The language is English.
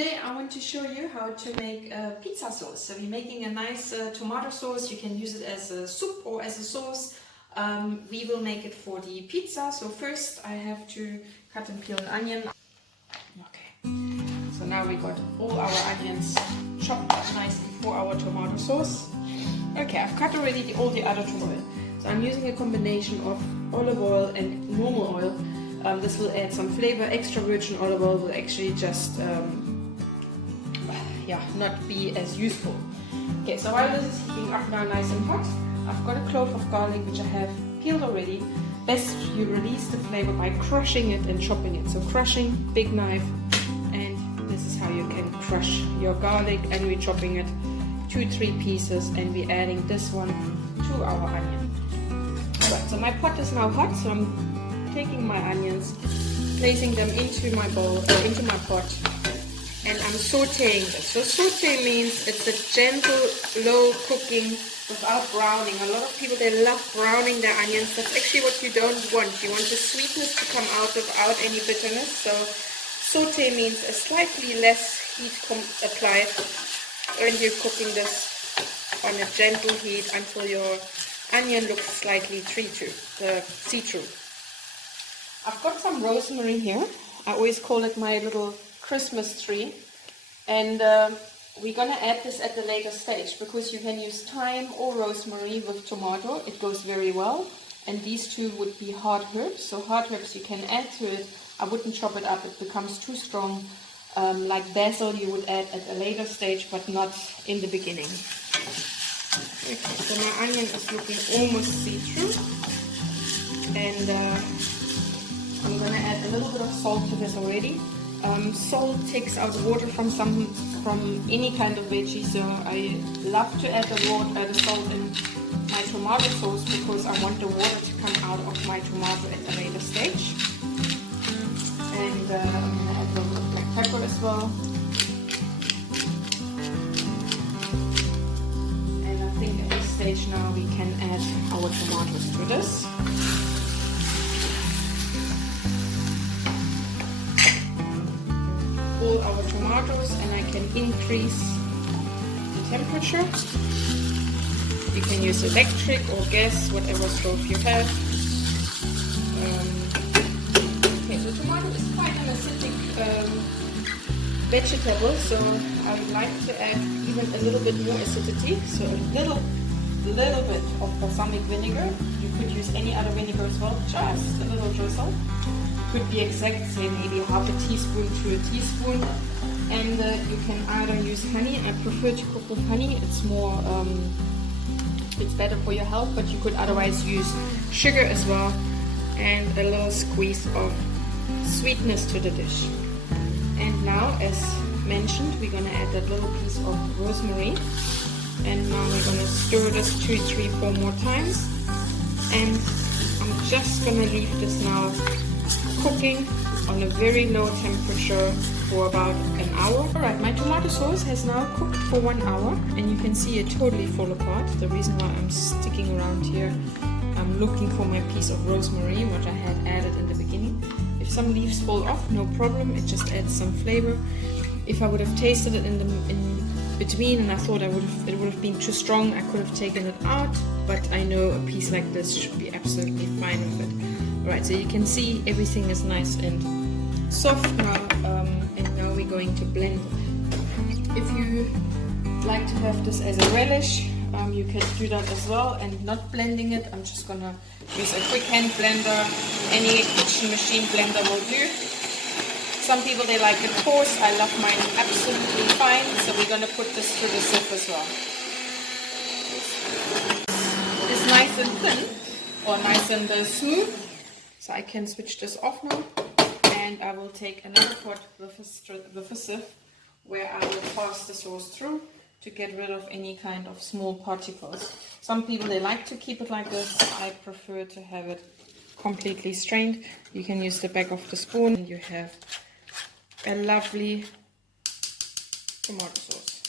Today I want to show you how to make a pizza sauce. So we're making a nice tomato sauce. You can use it as a soup or as a sauce. We will make it for the pizza. So first I have to cut and peel an onion. Okay, so now we got all our onions chopped up nicely for our tomato sauce. Okay, I've cut already all the other tomato. So I'm using a combination of olive oil and normal oil. This will add some flavor. Extra virgin olive oil will actually just not be as useful. Okay, so while this is heating up now nice and hot, I've got a clove of garlic which I have peeled already. Best you release the flavor by crushing it and chopping it. So crushing, big knife, and this is how you can crush your garlic, and we're chopping it 2-3 pieces, and we're adding this one to our onion. Alright, so my pot is now hot, so I'm taking my onions, placing them into my bowl or into my pot, and I'm sautéing this. So sauté means it's a gentle, low cooking without browning. A lot of people, they love browning their onions. That's actually what you don't want. You want the sweetness to come out without any bitterness. So sauté means a slightly less heat applied, and you're cooking this on a gentle heat until your onion looks slightly see-through. I've got some rosemary here. I always call it my little Christmas tree, and we're gonna add this at the later stage because you can use thyme or rosemary with tomato. It goes very well, and these two would be hard herbs. So hard herbs you can add to it. I wouldn't chop it up, it becomes too strong. Like basil you would add at a later stage, but not in the beginning. Okay, so my onion is looking almost see-through, and I'm going to add a little bit of salt to this already. Salt takes out water from any kind of veggie, so I love to add the salt in my tomato sauce because I want the water to come out of my tomato at a later stage. And I'm going to add a little bit of black pepper as well. And I think at this stage now we can add our tomatoes to this. All our tomatoes, and I can increase the temperature. You can use electric or gas, whatever stove you have. Okay, so tomato is quite an acidic vegetable, so I would like to add even a little bit more acidity. So a little bit of balsamic vinegar. You could use any other vinegar as well, just a little drizzle. Could be exact, say maybe half a teaspoon to a teaspoon, and you can either use honey. I prefer to cook with honey. It's more, it's better for your health, but you could otherwise use sugar as well, and a little squeeze of sweetness to the dish. And now, as mentioned, we're gonna add that little piece of rosemary, and now we're gonna stir this 2, 3, 4 more times, and I'm just gonna leave this now cooking on a very low temperature for about an hour. Alright, my tomato sauce has now cooked for 1 hour, and you can see it totally fall apart. The reason why I'm sticking around here, I'm looking for my piece of rosemary, which I had added in the beginning. If some leaves fall off, no problem, it just adds some flavor. If I would have tasted it in between and I thought it would have been too strong, I could have taken it out, but I know a piece like this should be absolutely fine with it. Alright, so you can see everything is nice and soft now, and now we're going to blend it. If you like to have this as a relish, you can do that as well, and not blending it. I'm just gonna use a quick hand blender. Any kitchen machine blender will do. Some people, they like it coarse. I love mine absolutely fine, so we're gonna put this through the sieve as well. It's nice and thin, or nice and smooth. So I can switch this off now, and I will take another pot with a sieve where I will pass the sauce through to get rid of any kind of small particles. Some people, they like to keep it like this. I prefer to have it completely strained. You can use the back of the spoon, and you have a lovely tomato sauce.